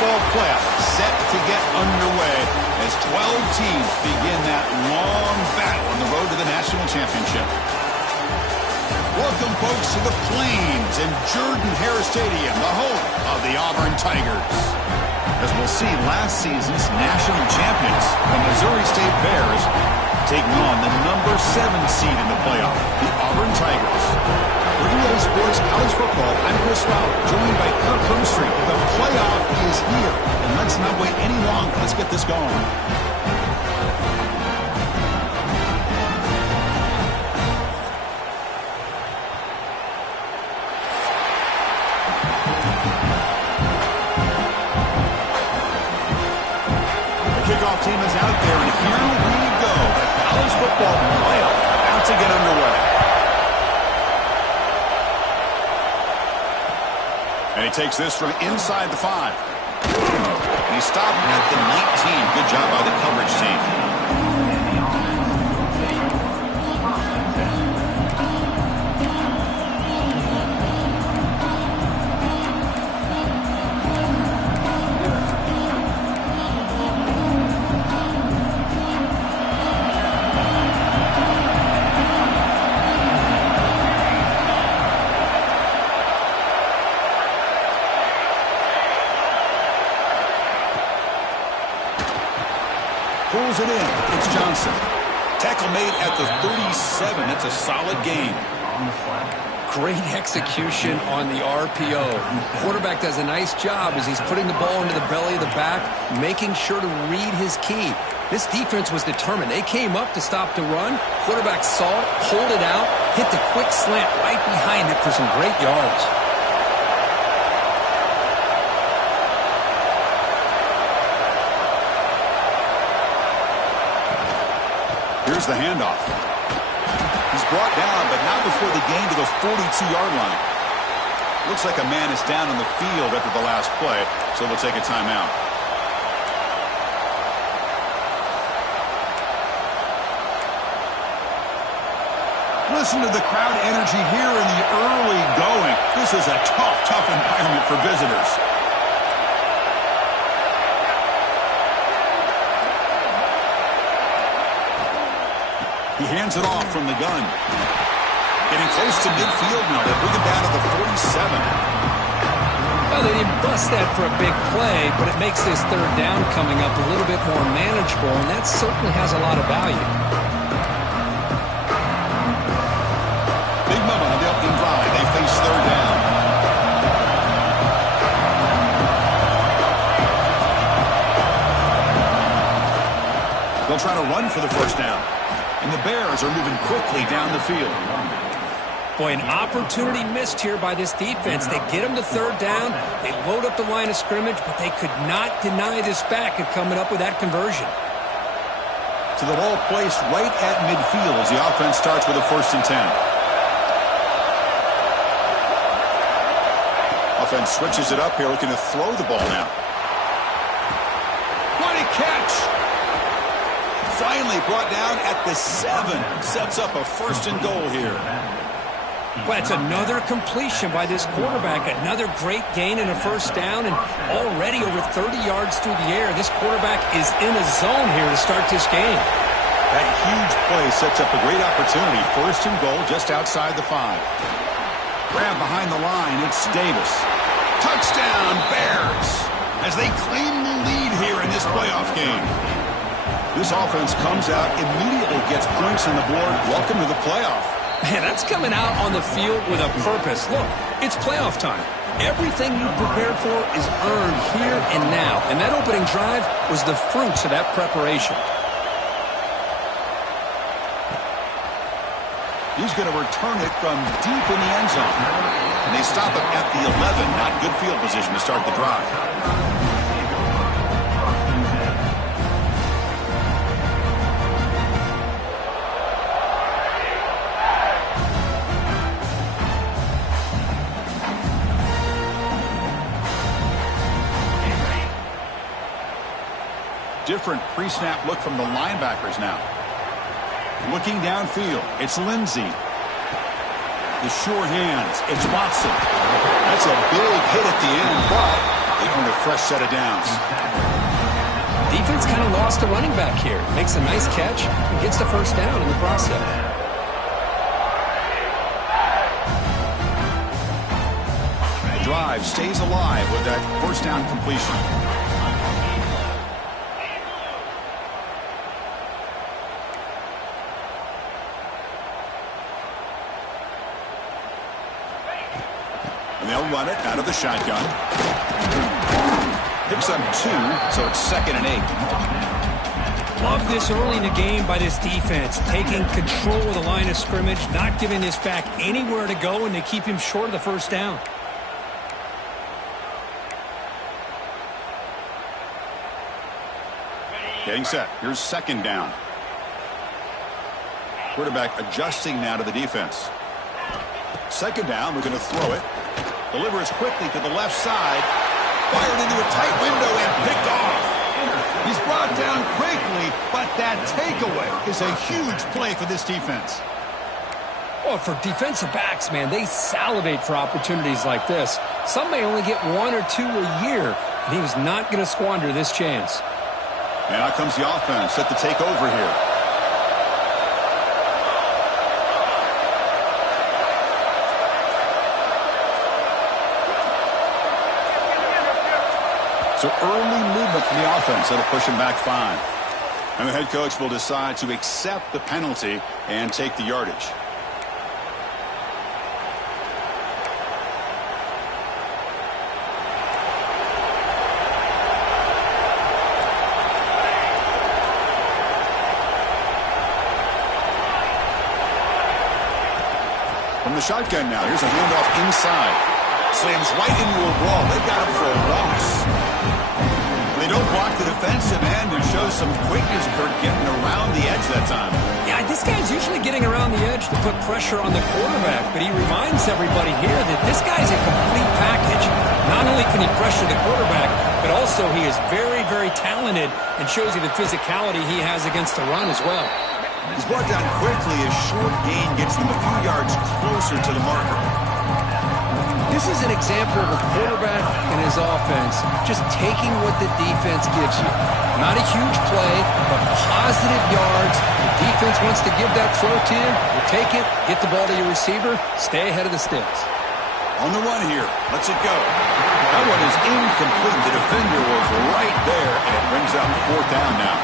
fall playoff set to get underway as 12 teams begin that long battle on the road to the national championship. Welcome, folks, to the Plains and Jordan-Hare Stadium, the home of the Auburn Tigers. As we'll see, last season's national champions, the Missouri State Bears, taking on the number 7 seed in the playoff, the Auburn Tigers. For EA Sports College Football, I'm Chris Fowler, joined by Kirk Hermstreet. The playoff is here, and let's not wait any longer. Let's get this going. Kickoff team is out there, and here we go. The college football playoff about to get underway. And he takes this from inside the 5. And he stopped at the 19. Good job by the coverage team. Pulls it in. It's Johnson. Tackle made at the 37. That's a solid gain. Great execution on the RPO. Quarterback does a nice job as he's putting the ball into the belly of the back, making sure to read his key. This defense was determined. They came up to stop the run. Quarterback saw it, pulled it out, hit the quick slant right behind it for some great yards. Here's the handoff. He's brought down, but not before the gain to the 42-yard line. Looks like a man is down on the field after the last play, so we'll take a timeout. Listen to the crowd energy here in the early going. This is a tough environment for visitors. He hands it off from the gun. Getting close to midfield now. They bring him down to the 47. Well, they didn't bust that for a big play, but it makes this third down coming up a little bit more manageable, and that certainly has a lot of value. Big Mama on the opening drive. They face third down. They'll try to run for the first down. And the Bears are moving quickly down the field. Boy, an opportunity missed here by this defense. They get them to third down. They load up the line of scrimmage, but they could not deny this back of coming up with that conversion. So the ball placed right at midfield as the offense starts with a 1st and 10. Offense switches it up here, looking to throw the ball now. What a catch! Finally brought down at the 7. Sets up a 1st and goal here. Well, it's another completion by this quarterback. Another great gain and a 1st down, and already over 30 yards through the air. This quarterback is in a zone here to start this game. That huge play sets up a great opportunity. 1st and goal just outside the 5. Grab behind the line. It's Davis. Touchdown, Bears, as they claim the lead here in this playoff game. This offense comes out, immediately gets points on the board. Welcome to the playoff. Man, that's coming out on the field with a purpose. Look, it's playoff time. Everything you prepared for is earned here and now. And that opening drive was the fruits of that preparation. He's going to return it from deep in the end zone. And they stop it at the 11. Not good field position to start the drive. Different pre-snap look from the linebackers now. Looking downfield, it's Lindsey. The sure hands, it's Watson. That's a big hit at the end, but They earn a fresh set of downs. Defense kind of lost a running back here. Makes a nice catch and gets the first down in the process. The drive stays alive with that first down completion. And they'll run it out of the shotgun. Picks up 2, so it's 2nd and 8. Love this early in the game by this defense, taking control of the line of scrimmage, not giving this back anywhere to go, and they keep him short of the first down. Getting set. Here's 2nd down. Quarterback adjusting now to the defense. 2nd down, we're going to throw it. Delivers quickly to the left side. Fired into a tight window and picked off. He's brought down quickly, but that takeaway is a huge play for this defense. Well, for defensive backs, man, they salivate for opportunities like this. Some may only get 1 or 2 a year, and he was not going to squander this chance. And out comes the offense set to take over here. So early movement from the offense that'll push him back 5. And the head coach will decide to accept the penalty and take the yardage. From the shotgun now, here's a handoff inside. Slams right into a wall. They've got him for a loss. They don't block the defensive end and show some quickness, Kurt, getting around the edge that time. Yeah, this guy's usually getting around the edge to put pressure on the quarterback, but he reminds everybody here that this guy's a complete package. Not only can he pressure the quarterback, but also he is very, very talented and shows you the physicality he has against the run as well. He's brought down quickly. A short gain gets them a few yards closer to the marker. This is an example of a quarterback and his offense just taking what the defense gives you. Not a huge play, but positive yards. The defense wants to give that throw to you. You take it, get the ball to your receiver, stay ahead of the sticks. On the run here. Lets it go. That one is incomplete. The defender was right there, and it brings up 4th down now.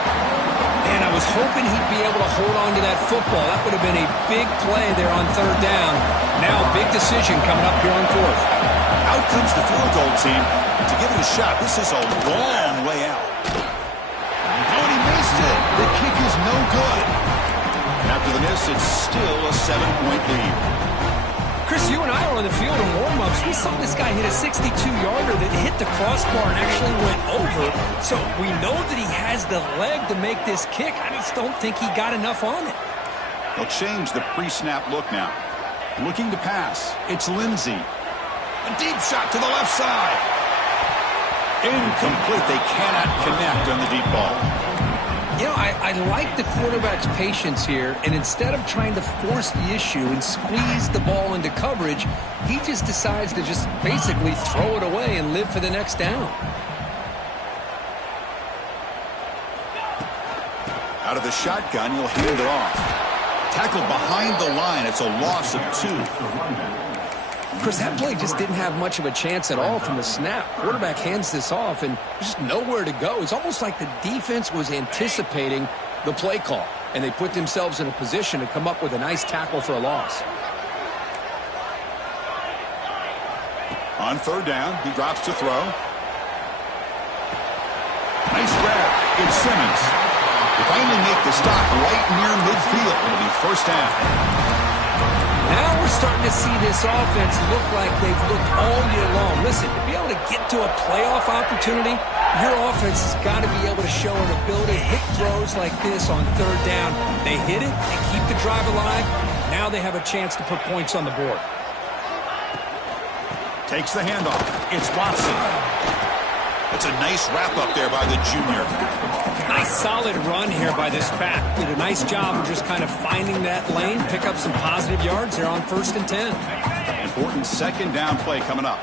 Man, I was hoping he'd be able to hold on to that football. That would have been a big play there on 3rd down. Now, big decision coming up here on 4th. Out comes the field goal team to give it a shot. This is a long way out. Oh, and he missed it. The kick is no good. After the miss, it's still a 7-point lead. Chris, you and I were on the field in warm-ups. We saw this guy hit a 62-yarder that hit the crossbar and actually went over. So we know that he has the leg to make this kick. I just don't think he got enough on it. They'll change the pre-snap look now. Looking to pass. It's Lindsey. A deep shot to the left side. Incomplete. They cannot connect on the deep ball. You know, I like the quarterback's patience here, and instead of trying to force the issue and squeeze the ball into coverage, he just decides to just basically throw it away and live for the next down. Out of the shotgun, he'll hand it off. Tackled behind the line. It's a loss of 2. Chris, that play just didn't have much of a chance at all from the snap. Quarterback hands this off, and there's just nowhere to go. It's almost like the defense was anticipating the play call, and they put themselves in a position to come up with a nice tackle for a loss. On 3rd down, he drops to throw. Nice grab. It's Simmons. They finally make the stop right near midfield. It'll be 1st down. Now we're starting to see this offense look like they've looked all year long. Listen, to be able to get to a playoff opportunity, your offense has got to be able to show an ability to hit throws like this on 3rd down. They hit it, they keep the drive alive. Now they have a chance to put points on the board. Takes the handoff. It's Watson. It's a nice wrap-up there by the junior. Nice solid run here by this back. Did a nice job of just kind of finding that lane, pick up some positive yards there on 1st and 10. Important 2nd down play coming up.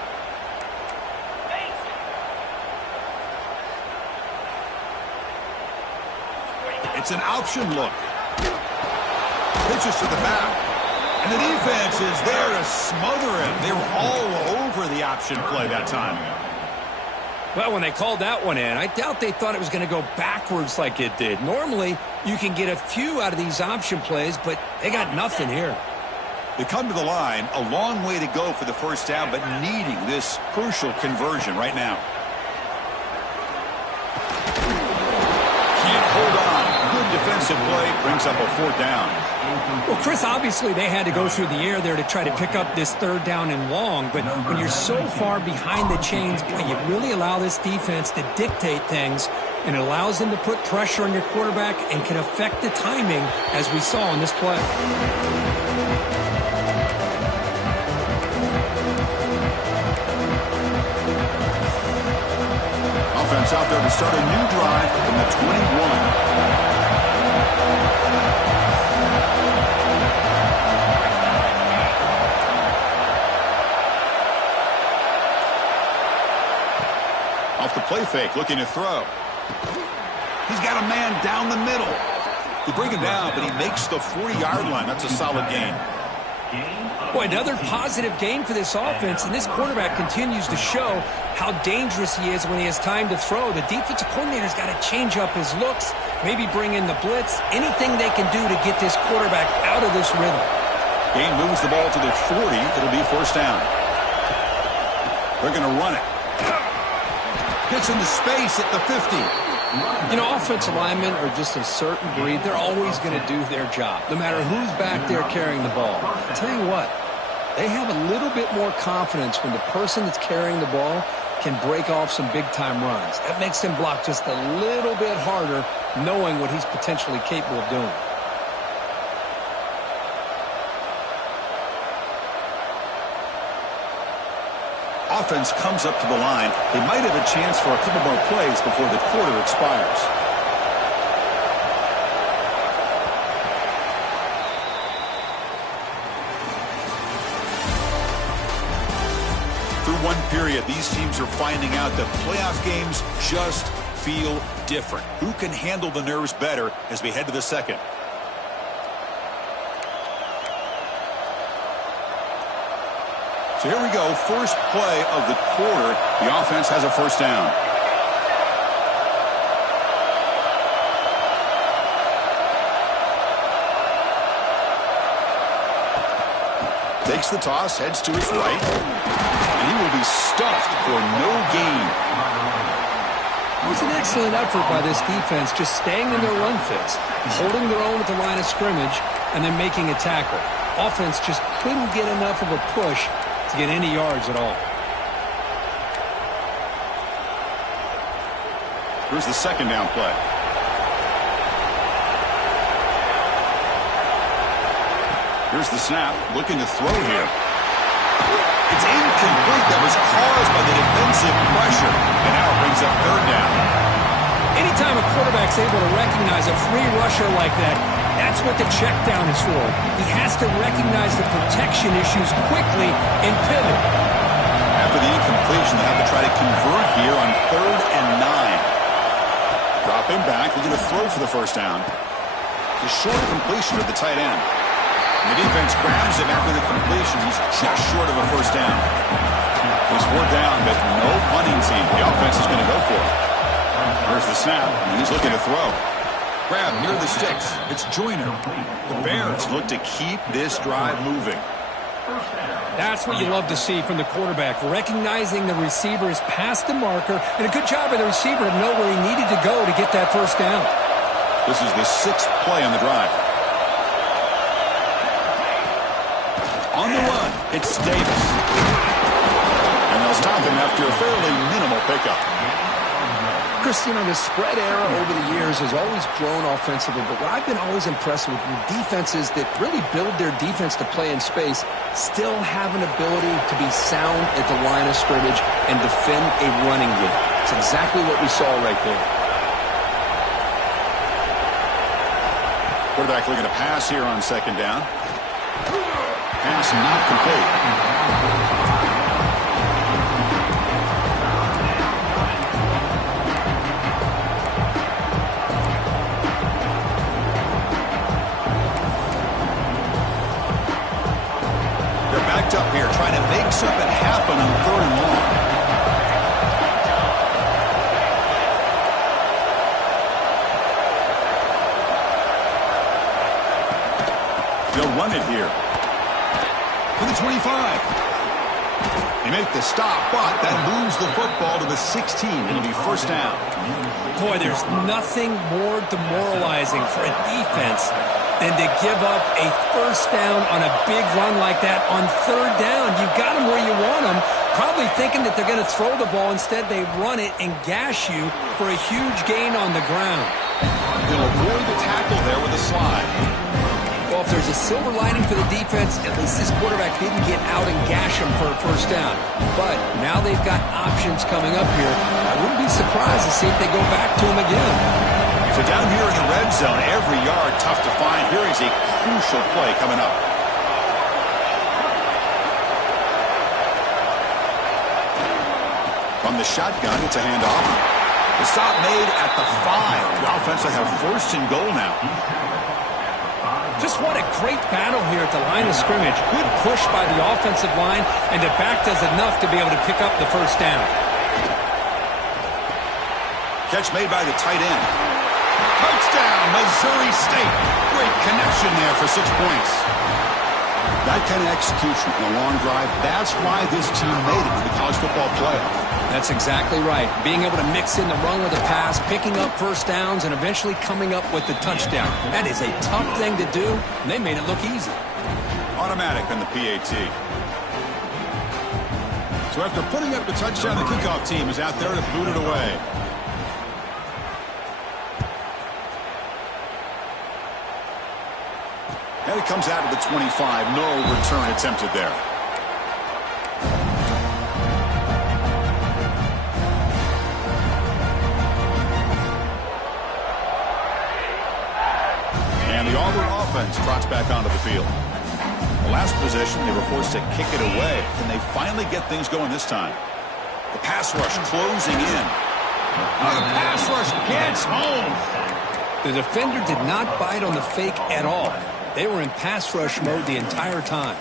It's an option look. Pitches to the back. And the defense is there to smother him. They were all over the option play that time. Well, when they called that one in, I doubt they thought it was going to go backwards like it did. Normally, you can get a few out of these option plays, but they got nothing here. They come to the line, a long way to go for the first down, but needing this crucial conversion right now. Can't hold on. Good defensive play, brings up a fourth down. Well, Chris, obviously they had to go through the air there to try to pick up this third down and long, but when you're so far behind the chains, you really allow this defense to dictate things, and it allows them to put pressure on your quarterback and can affect the timing, as we saw in this play. Offense out there to start a new drive from the 21. Off the play fake, looking to throw. He's got a man down the middle. They bring him down, but he makes the 40-yard line. That's a solid gain. Boy, another positive game for this offense, and this quarterback continues to show how dangerous he is when he has time to throw. The defensive coordinator's got to change up his looks, maybe bring in the blitz, anything they can do to get this quarterback out of this rhythm. Game moves the ball to the 40. It'll be first down. They're going to run it. Gets into space at the 50. You know, offensive linemen are just a certain breed. They're always going to do their job, no matter who's back there carrying the ball. I'll tell you what, they have a little bit more confidence when the person that's carrying the ball can break off some big-time runs. That makes them block just a little bit harder, knowing what he's potentially capable of doing. Offense comes up to the line. They might have a chance for a couple more plays before the quarter expires. Through one period, these teams are finding out that playoff games just feel different. Who can handle the nerves better as we head to the second? So here we go, first play of the quarter. The offense has a first down. Takes the toss, heads to his right, and he will be stuffed for no gain. It was an excellent effort by this defense, just staying in their run fits, holding their own at the line of scrimmage, and then making a tackle. Offense just couldn't get enough of a push to get any yards at all. Here's the second down play. Here's the snap, looking to throw here. It's incomplete. That was caused by the defensive pressure, and now it brings up third down. Anytime a quarterback's able to recognize a free rusher like that, that's what the check down is for. He has to recognize the protection issues quickly and pivot. After the incompletion, they have to try to convert here on 3rd and 9. Dropping back, looking to throw for the first down. It's a short completion to the tight end. And the defense grabs him after the completion. He's just short of a first down. He's 4th down, but no punting team. The offense is going to go for it. There's the snap, and he's looking to throw. Grab near the sticks. It's Joyner. The Bears look to keep this drive moving. That's what you love to see from the quarterback, recognizing the receiver is past the marker, and a good job by the receiver to know where he needed to go to get that first down. This is the 6th play on the drive. On the run, it's Davis. And they'll stop him after a fairly minimal pickup. Chris, you know, the spread era over the years has always grown offensively, but what I've been always impressed with defenses that really build their defense to play in space still have an ability to be sound at the line of scrimmage and defend a running game. It's exactly what we saw right there. Quarterback looking to pass here on second down. Pass not complete. backed up here, trying to make something happen on 3rd and long. They'll run it here. To the 25. They make the stop, but that moves the football to the 16. It'll be 1st down. Boy, there's nothing more demoralizing for a defense than to give up a 1st down on a big run like that on 3rd down. You've got them where you want them, probably thinking that they're going to throw the ball. Instead, they run it and gash you for a huge gain on the ground. He'll avoid the tackle there with a slide. Well, if there's a silver lining for the defense, at least this quarterback didn't get out and gash him for a 1st down. But now they've got options coming up here. I wouldn't be surprised to see if they go back to him again. So down here in the red zone, every yard tough to find. Here is a crucial play coming up. From the shotgun, it's a handoff. The stop made at the 5. The offense will have 1st and goal now. Just what a great battle here at the line of scrimmage. Good push by the offensive line, and the back does enough to be able to pick up the 1st down. Catch made by the tight end. Touchdown, Missouri State. Great connection there for 6 points. That kind of execution on a long drive, that's why this team made it to the college football playoff. That's exactly right. Being able to mix in the run with the pass, picking up 1st downs, and eventually coming up with the touchdown. That is a tough thing to do, and they made it look easy. Automatic on the PAT. So after putting up the touchdown, the kickoff team is out there to boot it away. And it comes out of the 25. No return attempted there. And the Auburn offense trots back onto the field. The last possession, they were forced to kick it away. Can they finally get things going this time? The pass rush closing in. Oh, the pass rush gets home. The defender did not bite on the fake at all. They were in pass rush mode the entire time.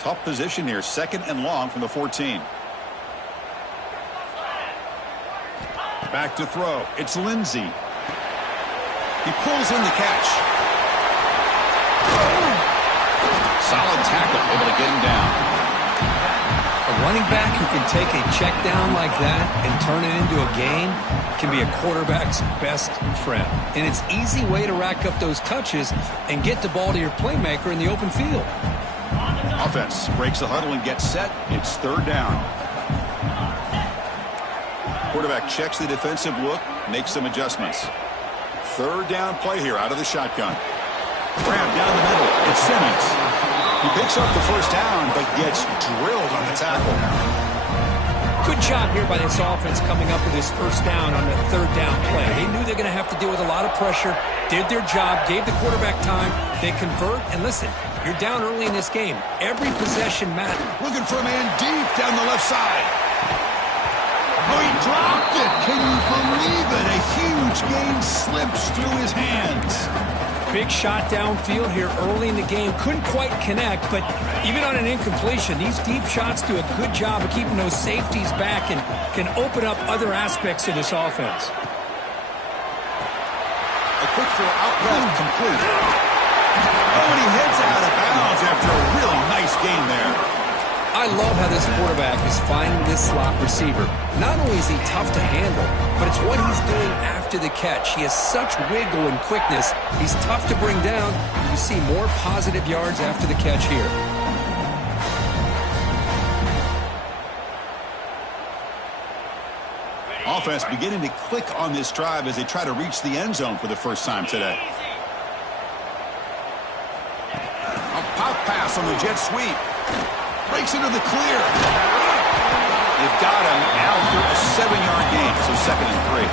Tough position here, 2nd and long from the 14. Back to throw. It's Lindsey. He pulls in the catch. Solid tackle, able to get him down. A running back who can take a check down like that and turn it into a gain can be a quarterback's best friend. And it's an easy way to rack up those touches and get the ball to your playmaker in the open field. Offense breaks the huddle and gets set. It's 3rd down. Quarterback checks the defensive look, makes some adjustments. 3rd down play here out of the shotgun. Grab down the middle. It's Simmons. He picks up the 1st down, but gets drilled on the tackle. Good job here by this offense coming up with this 1st down on the 3rd down play. They knew they're going to have to deal with a lot of pressure, did their job, gave the quarterback time. They convert, and listen, you're down early in this game. Every possession matters. Looking for a man deep down the left side. Oh, he dropped it. Can you believe it? A huge gain slips through his hands. Big shot downfield here early in the game. Couldn't quite connect, but even on an incompletion, these deep shots do a good job of keeping those safeties back and can open up other aspects of this offense. A quick throw out left, complete. Oh, and he heads out of bounds after a really nice game there. I love how this quarterback is finding this slot receiver. Not only is he tough to handle, but it's what he's doing after the catch. He has such wiggle and quickness. He's tough to bring down. You see more positive yards after the catch here. Offense beginning to click on this drive as they try to reach the end zone for the first time today. A pop pass on the jet sweep. Breaks into the clear. They've got him after a 7-yard gain, so 2nd and 3.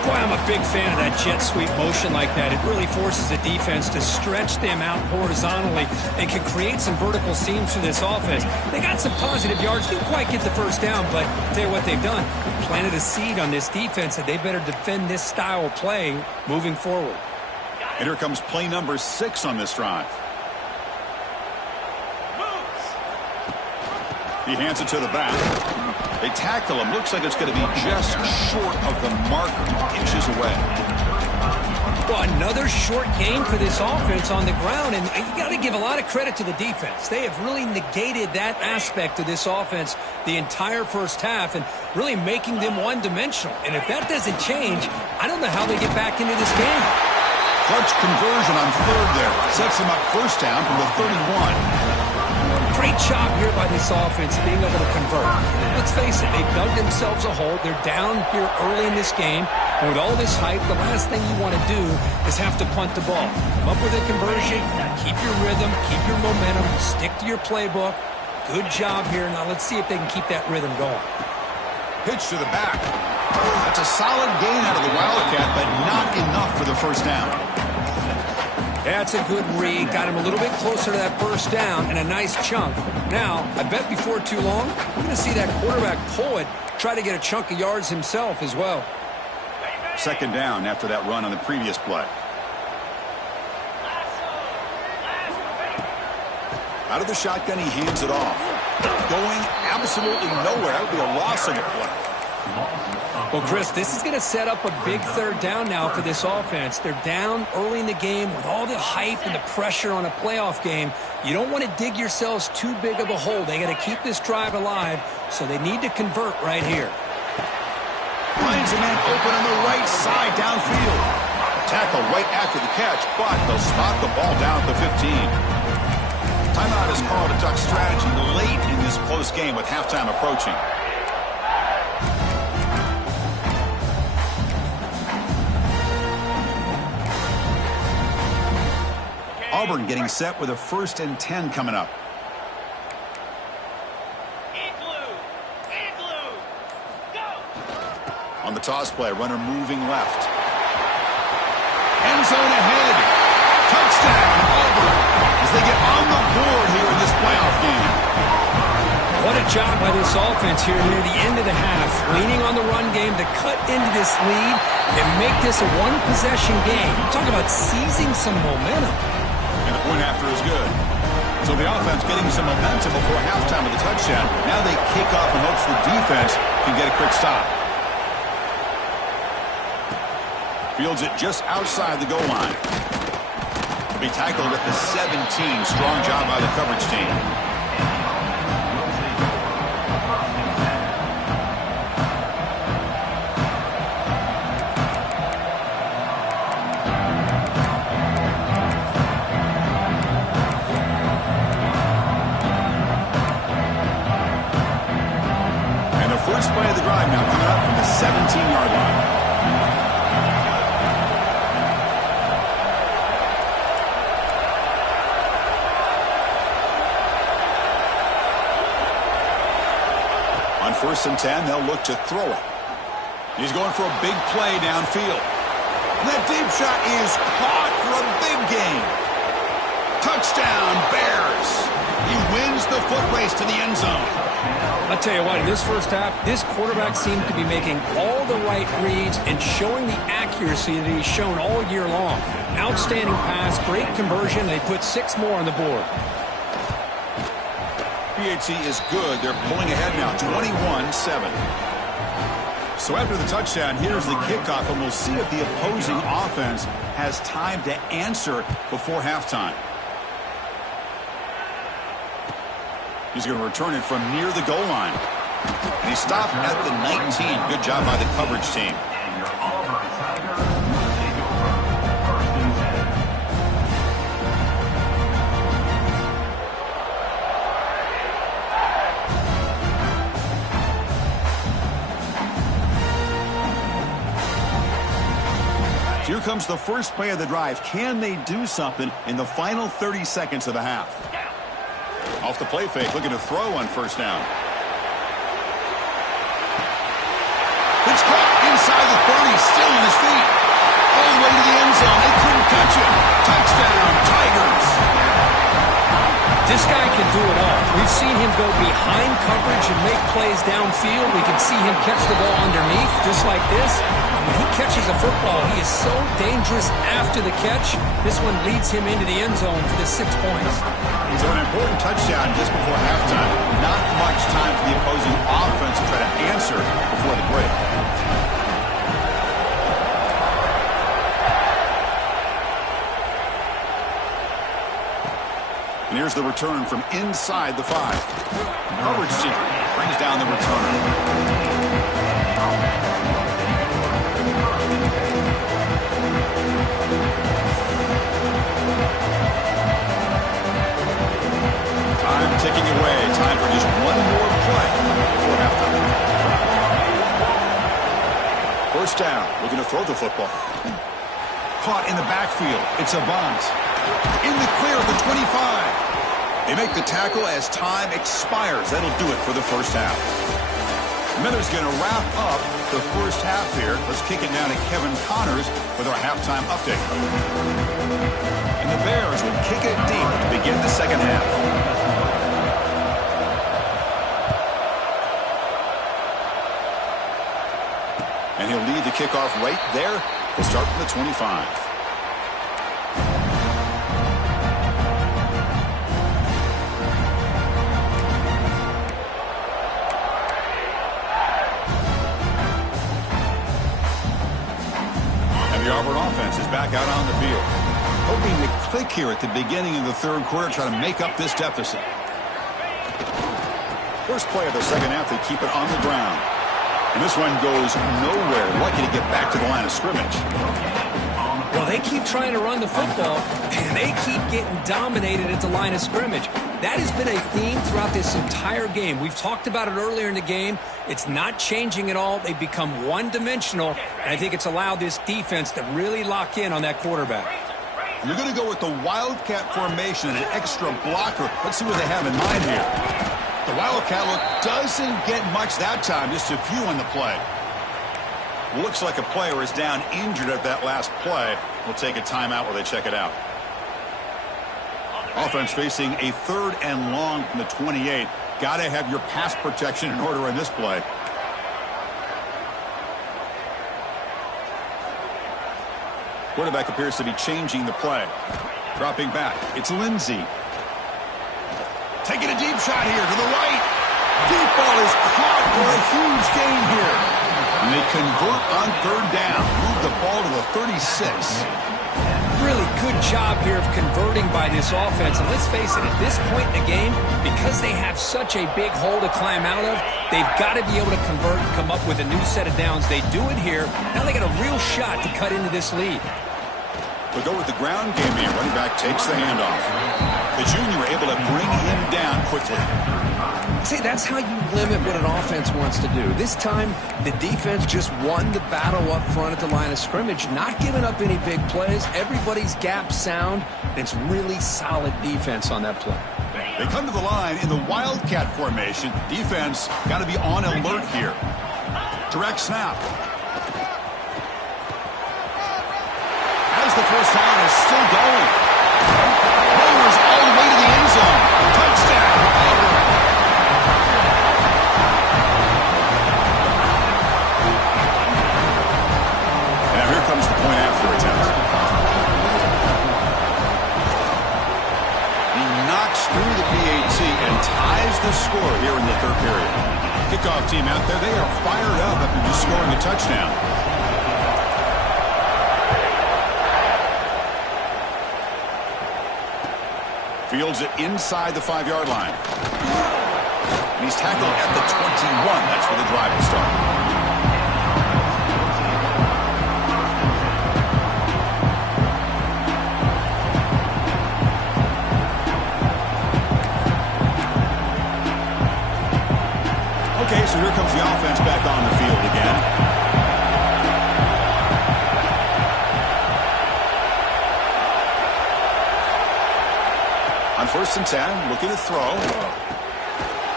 Boy, I'm a big fan of that jet sweep motion like that. It really forces the defense to stretch them out horizontally and can create some vertical seams for this offense. They got some positive yards. Didn't quite get the first down, but I'll tell you what they've done. Planted a seed on this defense that they better defend this style of play moving forward. And here comes play number 6 on this drive. He hands it to the back. They tackle him. Looks like it's going to be just short of the marker, inches away. Well, another short game for this offense on the ground, and you got to give a lot of credit to the defense. They have really negated that aspect of this offense the entire first half and really making them one-dimensional. And if that doesn't change, I don't know how they get back into this game. Clutch conversion on third there. Sets him up first down from the 31. Great job here by this offense being able to convert. Let's face it, they've dug themselves a hole. They're down here early in this game. And with all this hype, the last thing you want to do is have to punt the ball. Come up with a conversion, keep your rhythm, keep your momentum, stick to your playbook. Good job here. Now let's see if they can keep that rhythm going. Pitch to the back. That's a solid gain out of the Wildcat, but not enough for the first down. That's a good read. Got him a little bit closer to that first down and a nice chunk. Now, I bet before too long, we're going to see that quarterback pull it, try to get a chunk of yards himself as well. Second down after that run on the previous play. Out of the shotgun, he hands it off. Going absolutely nowhere. That would be a loss of a play. Well, Chris, this is going to set up a big third down now for this offense. They're down early in the game with all the hype and the pressure on a playoff game. You don't want to dig yourselves too big of a hole. They got to keep this drive alive, so they need to convert right here. Finds a man open on the right side downfield. Tackle right after the catch, but they'll spot the ball down at the 15. Timeout is called a duck strategy late in this close game with halftime approaching. Auburn getting set with a 1st and 10 coming up. On the toss play, runner moving left. End zone ahead. Touchdown, Auburn, as they get on the board here in this playoff game. What a job by this offense here near the end of the half. Leaning on the run game to cut into this lead and make this a one-possession game. Talk about seizing some momentum. And the point after is good. So the offense getting some momentum before halftime of the touchdown. Now they kick off and hopes the defense can get a quick stop. Fields it just outside the goal line. Be tackled at the 17. Strong job by the coverage team. First play of the drive now coming up from the 17-yard line. On 1st and 10, they'll look to throw it. He's going for a big play downfield. And that deep shot is caught for a big gain. Touchdown, Bears. He wins the foot race to the end zone. I'll tell you what, in this first half, this quarterback seemed to be making all the right reads and showing the accuracy that he's shown all year long. Outstanding pass, great conversion. They put 6 more on the board. PHC is good. They're pulling ahead now, 21-7. So after the touchdown, here's the kickoff, and we'll see if the opposing offense has time to answer before halftime. He's going to return it from near the goal line. And he stopped at the 19. Good job by the coverage team. Here comes the first play of the drive. Can they do something in the final 30 seconds of the half? Off the play fake, looking to throw on first down. It's caught inside the 30, still on his feet. All the way to the end zone. They couldn't catch him. Touchdown, Tigers. This guy can do it all. We've seen him go behind coverage and make plays downfield. We can see him catch the ball underneath, just like this. When he catches a football, he is so dangerous after the catch. This one leads him into the end zone for the 6 points. So an important touchdown just before halftime. Not much time for the opposing offense to try to answer before the break. And here's the return from inside the 5. Coverage team brings down the return. Time ticking away. Time for just one more play before halftime. First down. Looking to throw the football. Caught in the backfield. It's a bunt. In the clear of the 25. They make the tackle as time expires. That'll do it for the first half. Miller's going to wrap up the first half here. Let's kick it down to Kevin Connors with our halftime update. And the Bears will kick it deep to begin the second half. And he'll lead the kickoff right there. We'll start from the 25. The Auburn offense is back out on the field. Hoping to click here at the beginning of the third quarter, try to make up this deficit. First play of the second half, they keep it on the ground. And this one goes nowhere. Lucky to get back to the line of scrimmage. Well, they keep trying to run the football, and they keep getting dominated at the line of scrimmage. That has been a theme throughout this entire game. We've talked about it earlier in the game. It's not changing at all. They've become one-dimensional, and I think it's allowed this defense to really lock in on that quarterback. You're going to go with the Wildcat formation and an extra blocker. Let's see what they have in mind here. The Wildcat look doesn't get much that time, just a few on the play. Looks like a player is down injured at that last play. We'll take a timeout while they check it out. Offense facing a 3rd and long from the 28. Got to have your pass protection in order in this play. Quarterback appears to be changing the play. Dropping back. It's Lindsey. Taking a deep shot here to the right. Deep ball is caught for a huge gain here. And they convert on 3rd down. Move the ball to the 36. Really good job here of converting by this offense. And let's face it, at this point in the game, because they have such a big hole to climb out of, they've got to be able to convert and come up with a new set of downs. They do it here. Now they got a real shot to cut into this lead. We'll go with the ground game here. Running back takes the handoff. The junior able to bring him down quickly. See, that's how you limit what an offense wants to do. This time, the defense just won the battle up front at the line of scrimmage, not giving up any big plays. Everybody's gap sound, and it's really solid defense on that play. They come to the line in the Wildcat formation. Defense got to be on alert here. Direct snap. As the first down is still going. Bowers all the way to the end zone. Touchdown. Here comes the point after attempt. He knocks through the PAT and ties the score here in the third period. Kickoff team out there, they are fired up after just scoring a touchdown. Fields it inside the 5-yard line. And he's tackled at the 21. That's where the drive will start. Okay, so here comes the offense back on the field again. On 1st and 10, looking to throw.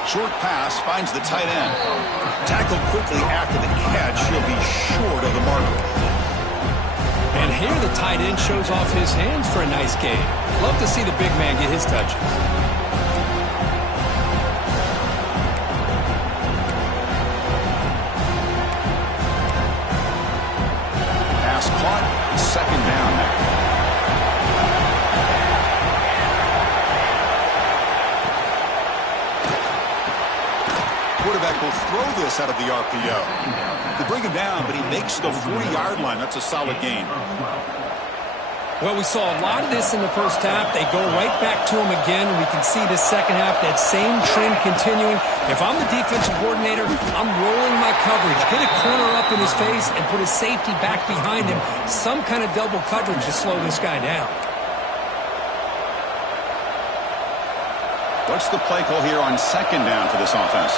Short pass finds the tight end. Tackled quickly after the catch. He'll be short of the marker. And here the tight end shows off his hands for a nice gain. Love to see the big man get his touches. Pass caught. Second down there. Quarterback will throw this out of the RPO. They bring him down, but he makes the 40-yard line. That's a solid gain. Well, we saw a lot of this in the first half. They go right back to him again. We can see the second half, that same trend continuing. If I'm the defensive coordinator, I'm rolling my coverage. Get a corner up in his face and put his safety back behind him. Some kind of double coverage to slow this guy down. What's the play call here on second down for this offense?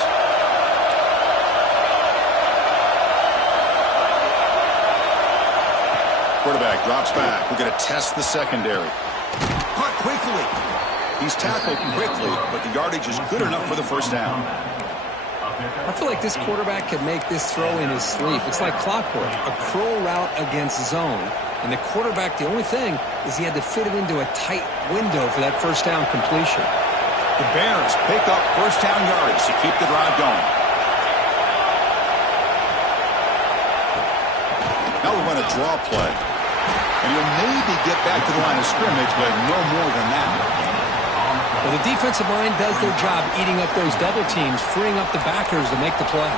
Quarterback drops back. We're going to test the secondary. Caught quickly. He's tackled quickly, but the yardage is good enough for the first down. I feel like this quarterback could make this throw in his sleep. It's like clockwork, a curl route against zone. And the quarterback, the only thing is he had to fit it into a tight window for that first down completion. The Bears pick up first down yardage to keep the drive going. Now we're going to draw play. And he'll maybe get back to the line of scrimmage, but no more than that. Well, the defensive line does their job eating up those double teams, freeing up the backers to make the play.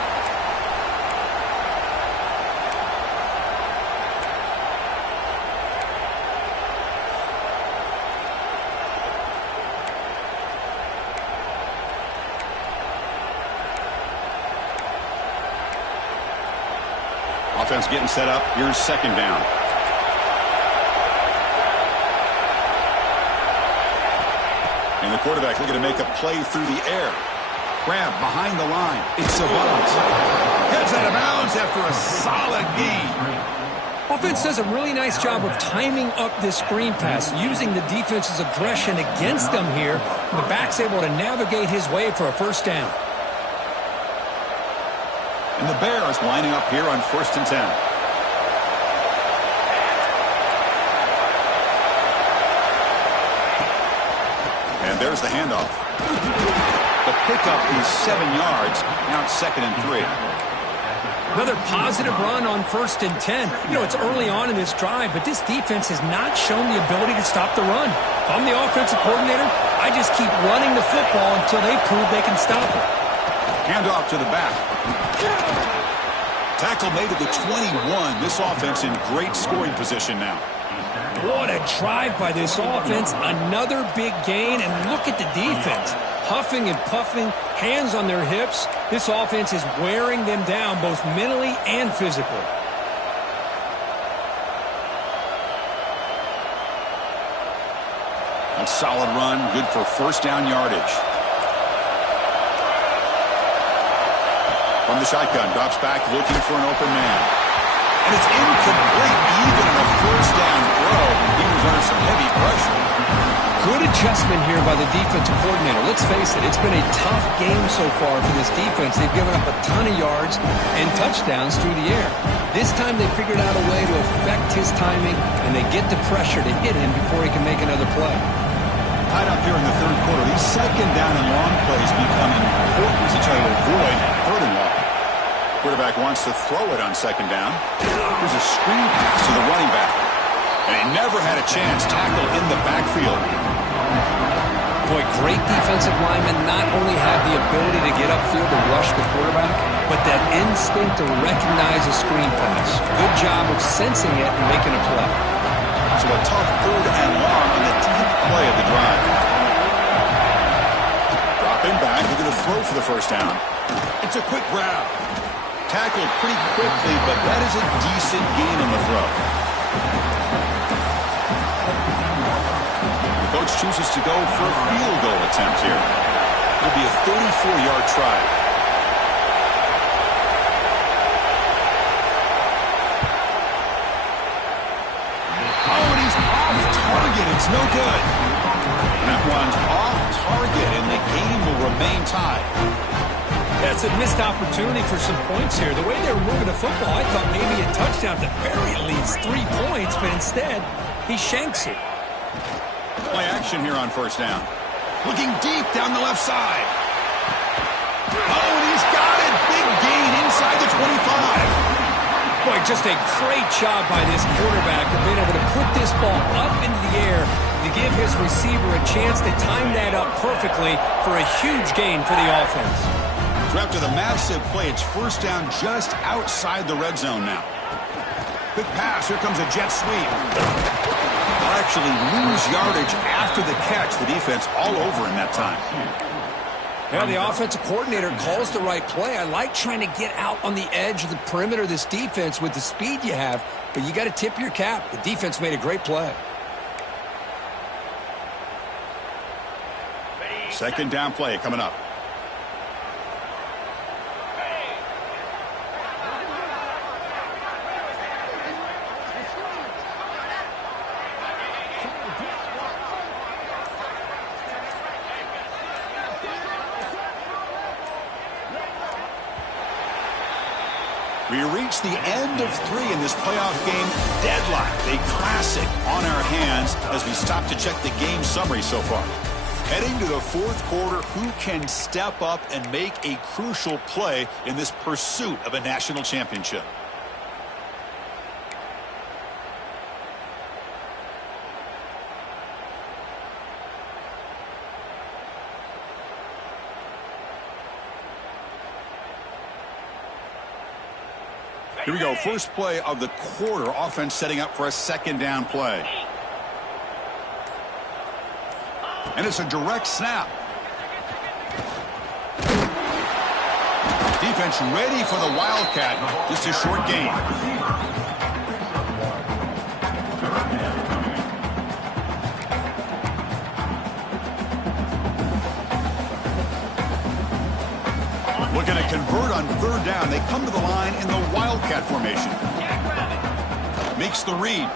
Offense getting set up. Here's second down. And the quarterback looking to make a play through the air. Grab behind the line. It's Savant. Heads out of bounds after a solid gain. Offense does a really nice job of timing up this screen pass, using the defense's aggression against them here. The back's able to navigate his way for a first down. And the Bears lining up here on 1st and 10. And there's the handoff. The pickup is 7 yards. Now it's 2nd and 3. Another positive run on 1st and 10. You know, it's early on in this drive, but this defense has not shown the ability to stop the run. If I'm the offensive coordinator, I just keep running the football until they prove they can stop it. Handoff to the back. Tackle made at the 21. This offense in great scoring position now. What a drive by this offense. Another big gain, and look at the defense. Huffing and puffing, hands on their hips. This offense is wearing them down both mentally and physically. A solid run, good for first down yardage. From the shotgun, drops back, looking for an open man. And it's incomplete, even in a first down throw. He was under some heavy pressure. Good adjustment here by the defensive coordinator. Let's face it, it's been a tough game so far for this defense. They've given up a ton of yards and touchdowns through the air. This time they figured out a way to affect his timing, and they get the pressure to hit him before he can make another play. Tied up here in the third quarter. These second down and long plays become important as they try to avoid third and long. Quarterback wants to throw it on second down. Here's a screen pass to the running back. And he never had a chance. Tackle in the backfield. Boy, great defensive linemen not only have the ability to get upfield and rush the quarterback, but that instinct to recognize a screen pass. Good job of sensing it and making a play. So a tough third and long on the 10th play of the drive. Dropping back, looking to throw for the first down. It's a quick grab. Tackled pretty quickly, but that is a decent gain on the throw. The coach chooses to go for a field goal attempt here. It'll be a 34-yard try. Oh, and he's off target. It's no good. That one's off target, and the game will remain tied. That's a missed opportunity for some points here. The way they were moving the football, I thought maybe a touchdown, at the very least 3 points, but instead, he shanks it. Play action here on first down. Looking deep down the left side. Oh, and he's got it. Big gain inside the 25. Boy, just a great job by this quarterback of being able to put this ball up into the air to give his receiver a chance to time that up perfectly for a huge gain for the offense. So after the massive play, it's first down just outside the red zone now. Quick pass. Here comes a jet sweep. They'll actually lose yardage after the catch. The defense all over in that time. Yeah, the offensive coordinator calls the right play. I like trying to get out on the edge of the perimeter of this defense with the speed you have, but you got to tip your cap. The defense made a great play. Second down play coming up. We reach the end of 3 in this playoff game. Deadlocked, a classic on our hands as we stop to check the game summary so far. Heading to the fourth quarter, who can step up and make a crucial play in this pursuit of a national championship? Here we go, first play of the quarter. Offense setting up for a second down play. And it's a direct snap. Defense ready for the Wildcat. Just a short gain. Looking to convert on third down. They come to the line in the Wildcat formation. Makes the read.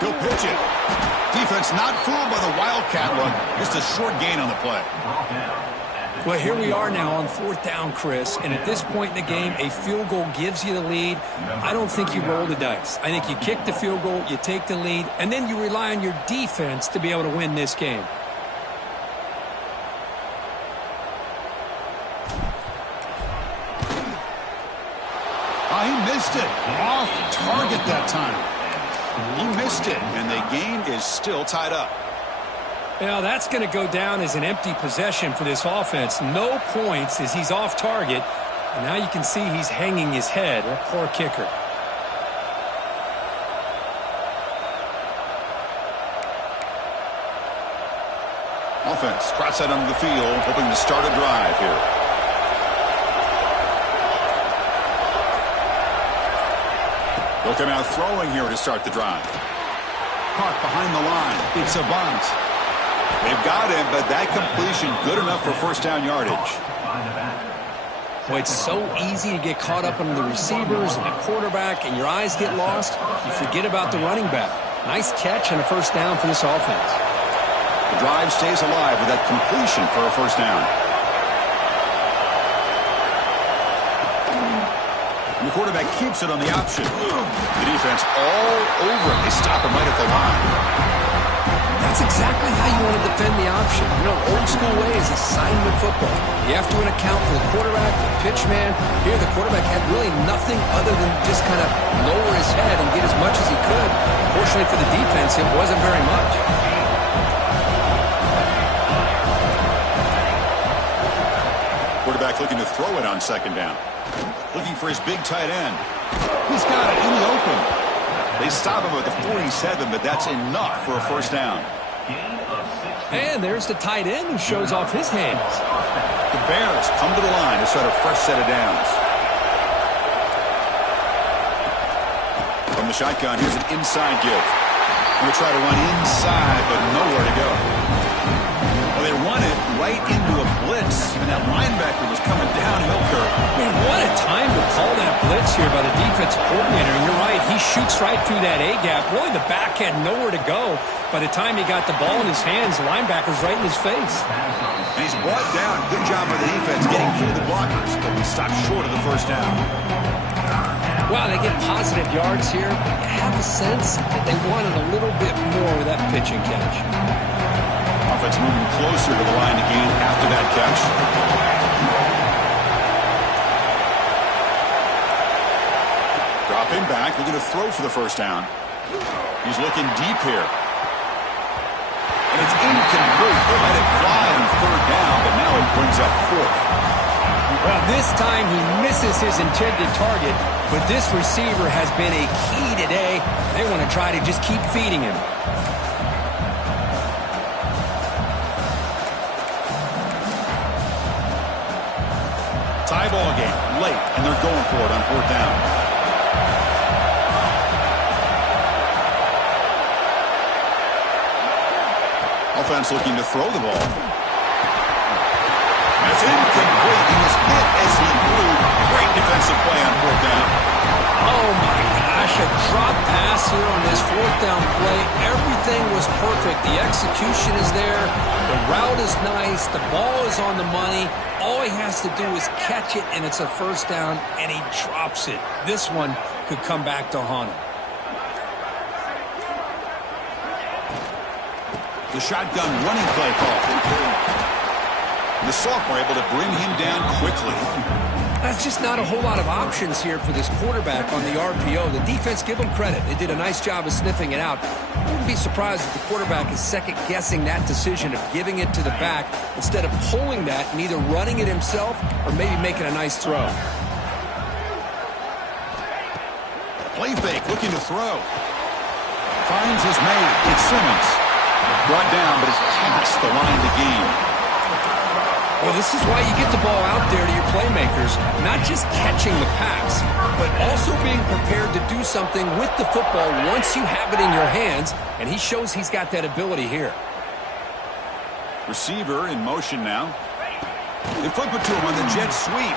He'll pitch it. Defense not fooled by the Wildcat look. Just a short gain on the play. Well, here we are now on fourth down, Chris, and at this point in the game, a field goal gives you the lead. I don't think you roll the dice. I think you kick the field goal, you take the lead, and then you rely on your defense to be able to win this game. He missed it. Off target that time. He missed it, and the game is still tied up. Well, that's going to go down as an empty possession for this offense. No points as he's off target. And now you can see he's hanging his head. A poor kicker. Offense trots out onto the field, hoping to start a drive here. They'll come out throwing here to start the drive. Caught behind the line. It's a bunt. They've got him, but that completion good enough for first down yardage. Well, it's so easy to get caught up on the receivers and the quarterback, and your eyes get lost. You forget about the running back. Nice catch and a first down for this offense. The drive stays alive with that completion for a first down. And the quarterback keeps it on the option. The defense all over it. They stop him right at the line. That's exactly how you want to defend the option. You know, old school way is assignment football. You have to account for the quarterback, the pitch man. Here, the quarterback had really nothing other than just kind of lower his head and get as much as he could. Fortunately for the defense, it wasn't very much. Quarterback looking to throw it on second down. Looking for his big tight end. He's got it in the open. They stop him at the 47, but that's enough for a first down. And there's the tight end who shows off his hands. The Bears come to the line to start a fresh set of downs. From the shotgun, here's an inside give. Going to try to run inside, but nowhere to go. Well, they run it right into a blitz. Even that linebacker was coming downhill, Kurt. Man, what a time to call that blitz here by the defensive coordinator. And you're right, he shoots right through that A-gap. Really, the back had nowhere to go. By the time he got the ball in his hands, the linebacker's right in his face. And he's brought down. Good job by the defense getting through the blockers, but we stopped short of the first down. Wow, they get positive yards here. You have a sense that they wanted a little bit more with that pitch and catch. Offense moving closer to the line to gain after that catch. Dropping back, looking to throw for the first down. He's looking deep here. And it's incomplete. They let it fly on third down, but now it brings up fourth. Well, this time he misses his intended target, but this receiver has been a key today. They want to try to just keep feeding him. Tie ball game late, and they're going for it on fourth down. Offense looking to throw the ball. That's incomplete. He was hit as he threw. Great defensive play on fourth down. Oh, my gosh, a drop pass here on this fourth down play. Everything was perfect. The execution is there. The route is nice. The ball is on the money. All he has to do is catch it, and it's a first down, and he drops it. This one could come back to haunt him. The shotgun running play call. The sophomore able to bring him down quickly. That's just not a whole lot of options here for this quarterback on the RPO. The defense, give them credit. They did a nice job of sniffing it out. I wouldn't be surprised if the quarterback is second-guessing that decision of giving it to the back instead of pulling that and either running it himself or maybe making a nice throw. Play fake, looking to throw. Finds his man. It's Simmons. Brought down, but it's past the line to gain. Well, this is why you get the ball out there to your playmakers, not just catching the pass, but also being prepared to do something with the football once you have it in your hands, and he shows he's got that ability here. Receiver in motion now. They flip it to him on the jet sweep.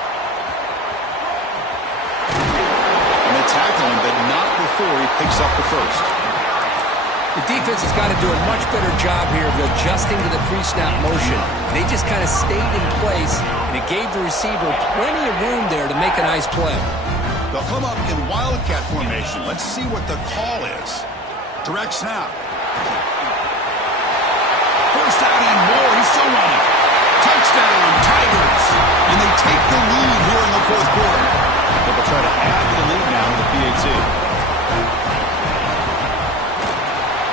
And they tackle him, but not before he picks up the first. The defense has got to do a much better job here of adjusting to the pre-snap motion. They just kind of stayed in place, and it gave the receiver plenty of room there to make a nice play. They'll come up in wildcat formation. Let's see what the call is. Direct snap. First down and more. He's still running. Touchdown, Tigers. And they take the lead here in the fourth quarter. But they'll try to add to the lead now with the PAT.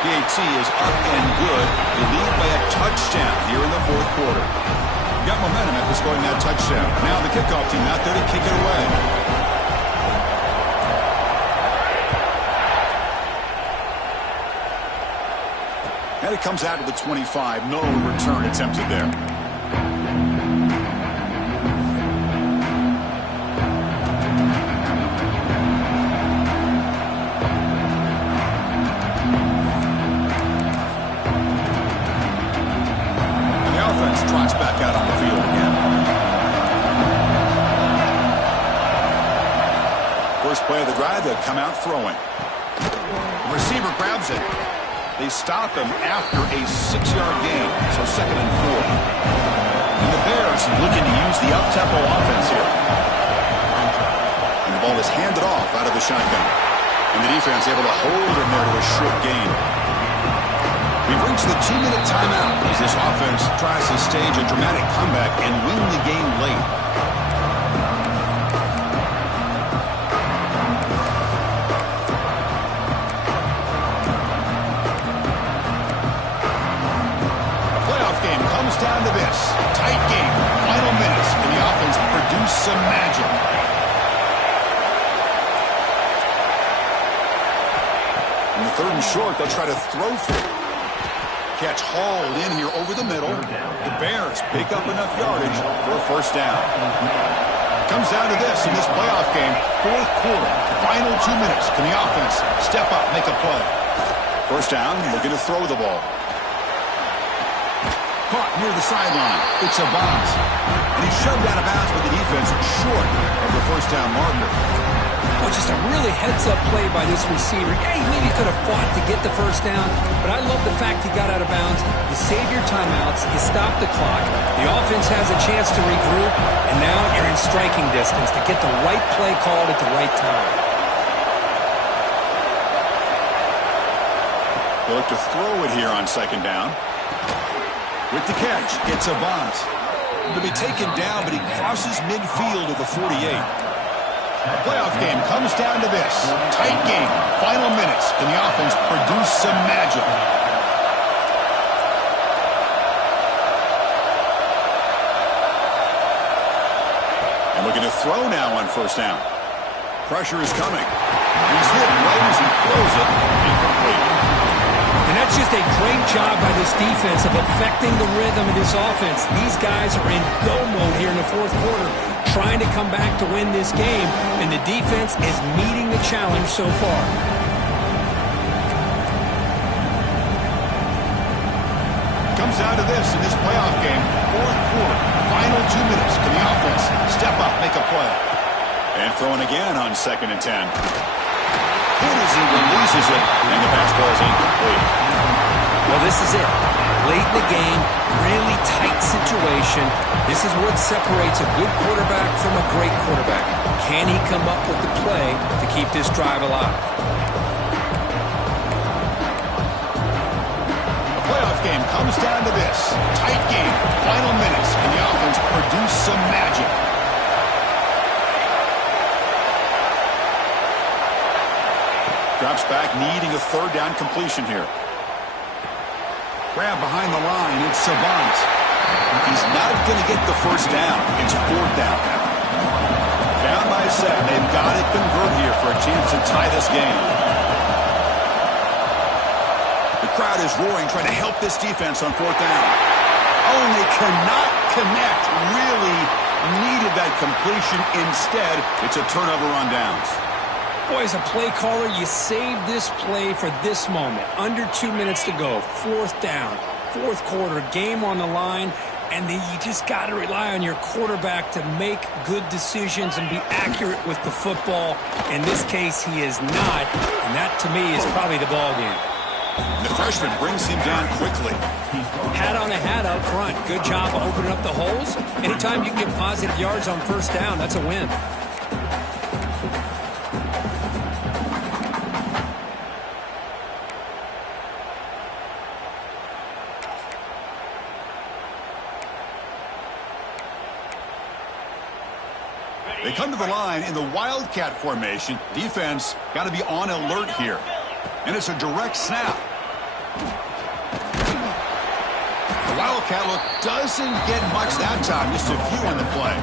PAT is up and good. They lead by a touchdown here in the fourth quarter. Got momentum after scoring that touchdown. Now the kickoff team out there to kick it away. And it comes out to the 25. No return attempted there. Trots back out on the field again. First play of the drive, they'll come out throwing. The receiver grabs it. They stop him after a 6-yard gain, so 2nd and 4. And the Bears looking to use the up-tempo offense here. And the ball is handed off out of the shotgun. And the defense able to hold him there to a short gain. We've reached the 2-minute timeout as this offense tries to stage a dramatic comeback and win the game late. The playoff game comes down to this. Tight game, final minutes, and the offense produced some magic. In the 3rd and short, they'll try to throw for it. Catch hauled in here over the middle. The Bears pick up enough yardage for a first down. Comes down to this in this playoff game. Fourth quarter, final 2 minutes. Can the offense step up, make a play? First down, looking to throw the ball. Caught near the sideline. It's a bounce. And he's shoved out of bounds with the defense short of the first down marker. Well, just a really heads-up play by this receiver. Yeah, he maybe could have fought to get the first down, but I love the fact he got out of bounds. You save your timeouts, you stop the clock, the offense has a chance to regroup, and now you're in striking distance to get the right play called at the right time. They look to throw it here on second down. With the catch, it's a bounce. To be taken down, but he crosses midfield of the 48. The playoff game comes down to this. Tight game. Final minutes. Can the offense produce some magic? And looking to throw now on first down. Pressure is coming. He's hit right as he throws it. Incomplete. And that's just a great job by this defense of affecting the rhythm of this offense. These guys are in go mode here in the fourth quarter, trying to come back to win this game, and the defense is meeting the challenge so far. Comes down to this in this playoff game. Fourth quarter, final 2 minutes. Can the offense step up, make a play? And throwing again on 2nd and 10. Hit as he releases it, and the pass ball is incomplete. Well, this is it. Late in the game, really tight situation. This is what separates a good quarterback from a great quarterback. Can he come up with the play to keep this drive alive? The playoff game comes down to this. Tight game, final minutes, and the offense produce some magic. Drops back, needing a third down completion here. Grab behind the line, it's Savant. He's not going to get the first down. It's fourth down now. Down by 7. They've got to convert here for a chance to tie this game. The crowd is roaring, trying to help this defense on fourth down. Oh, and they cannot connect. Really needed that completion. Instead, it's a turnover on downs. Boy, as a play caller, you save this play for this moment. Under 2 minutes to go. Fourth down. Fourth quarter. Game on the line. And then you just got to rely on your quarterback to make good decisions and be accurate with the football. In this case, he is not. And that, to me, is probably the ball game. The freshman brings him down quickly. Hat on a hat up front. Good job of opening up the holes. Anytime you can get positive yards on first down, that's a win. They come to the line in the Wildcat formation. Defense got to be on alert here. And it's a direct snap. The Wildcat look doesn't get much that time. Just a few on the play.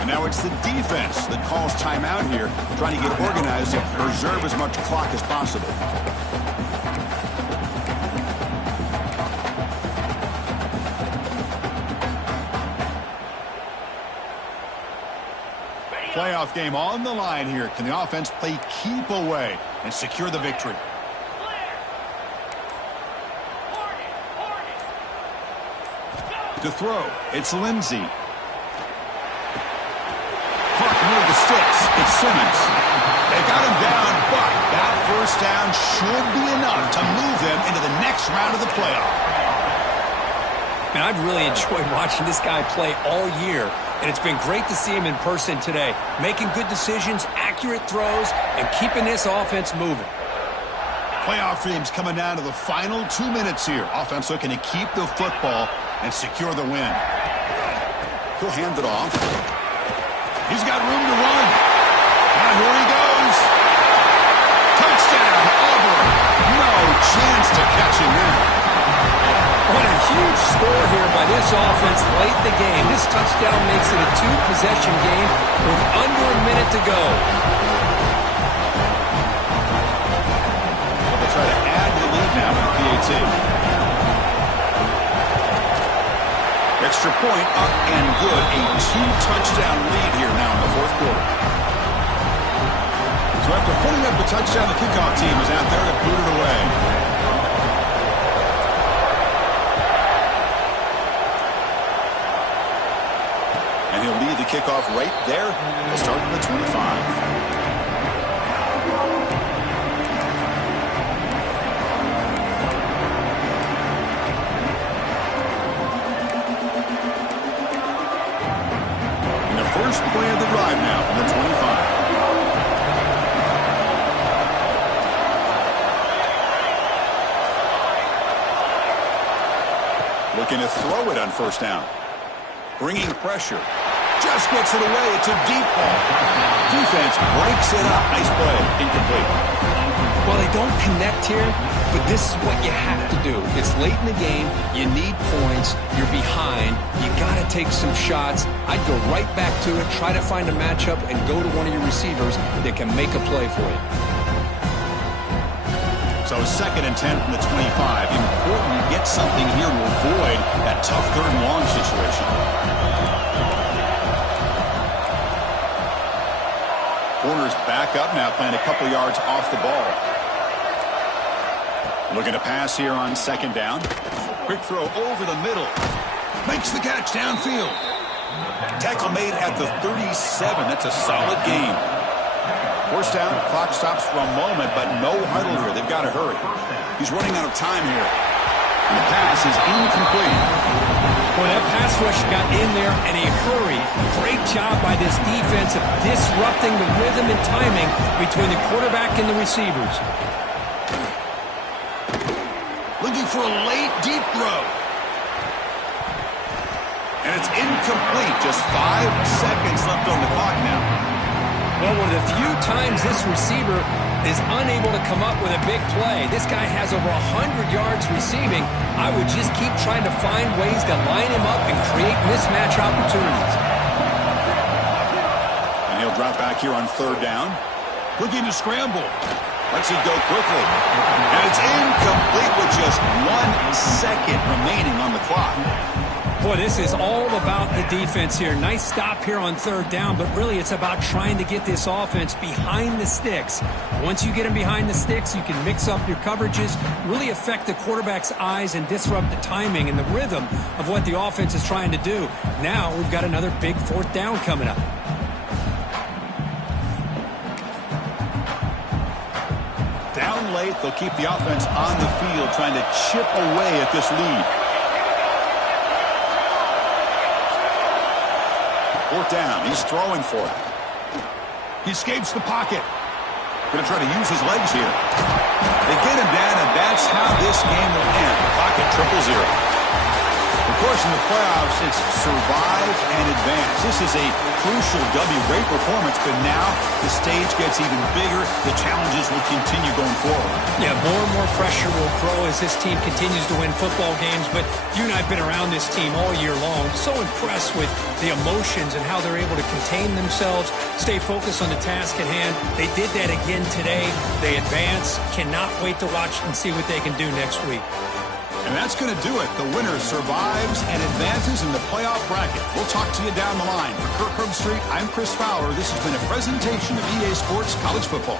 And now it's the defense that calls timeout here, trying to get organized and preserve as much clock as possible. Playoff game on the line here. Can the offense play keep away and secure the victory? To throw, it's Lindsey. Caught near the sticks, it's Simmons. They got him down, but that first down should be enough to move them into the next round of the playoff. And I've really enjoyed watching this guy play all year, and it's been great to see him in person today, making good decisions, accurate throws, and keeping this offense moving. Playoff games coming down to the final 2 minutes here. Offense looking to keep the football and secure the win. He'll hand it off. He's got room to run. And here he goes. Touchdown, Auburn. No chance to catch him there. What a huge score here by this offense late in the game. This touchdown makes it a two-possession game with under a minute to go. They'll try to add to the lead now with the PAT. Extra point up and good. A two-touchdown lead here now in the fourth quarter. So after putting up the touchdown, the kickoff team is out there to boot it away. kickoff right there. They'll start from the 25. First play of the drive now from the 25. Looking to throw it on first down. Bringing pressure. Just gets it away. It's a deep ball. Defense breaks it up. Nice play. Incomplete. Well, they don't connect here, but this is what you have to do. It's late in the game. You need points. You're behind. You got to take some shots. I'd go right back to it, try to find a matchup, and go to one of your receivers that can make a play for you. So 2nd and 10 from the 25. Important to get something here to avoid that tough 3rd and long situation. Corner's back up now, playing a couple yards off the ball. Looking to pass here on 2nd down. Quick throw over the middle. Makes the catch downfield. Tackle made at the 37. That's a solid gain. 1st down, clock stops for a moment, but no huddle here. They've got to hurry. He's running out of time here. And the pass is incomplete. Boy, that pass rush got in there in a hurry. Great job by this defense of disrupting the rhythm and timing between the quarterback and the receivers. Looking for a late, deep throw. And it's incomplete. Just 5 seconds left on the clock now. Well, one of the few times this receiver is unable to come up with a big play. This guy has over 100 yards receiving. I would just keep trying to find ways to line him up and create mismatch opportunities. And he'll drop back here on 3rd down. Looking to scramble. Lets it go quickly. And it's incomplete with just 1 second remaining on the clock. Boy, this is all about the defense here. Nice stop here on 3rd down, but really it's about trying to get this offense behind the sticks. Once you get them behind the sticks, you can mix up your coverages, really affect the quarterback's eyes and disrupt the timing and the rhythm of what the offense is trying to do. Now we've got another big 4th down coming up. Down late, they'll keep the offense on the field, trying to chip away at this lead. 4th down, he's throwing for it. He escapes the pocket. Going to try to use his legs here. They get him down, and that's how this game will end. Pocket 0-0. Of course, in the playoffs, it's survive and advance. This is a crucial W. Great performance, but now the stage gets even bigger. The challenges will continue going forward. Yeah, more and more pressure will grow as this team continues to win football games, but you and I have been around this team all year long. So impressed with the emotions and how they're able to contain themselves, stay focused on the task at hand. They did that again today. They advance. Cannot wait to watch and see what they can do next week. And that's going to do it. The winner survives and advances in the playoff bracket. We'll talk to you down the line. For Kirk Herbstreit, I'm Chris Fowler. This has been a presentation of EA Sports College Football.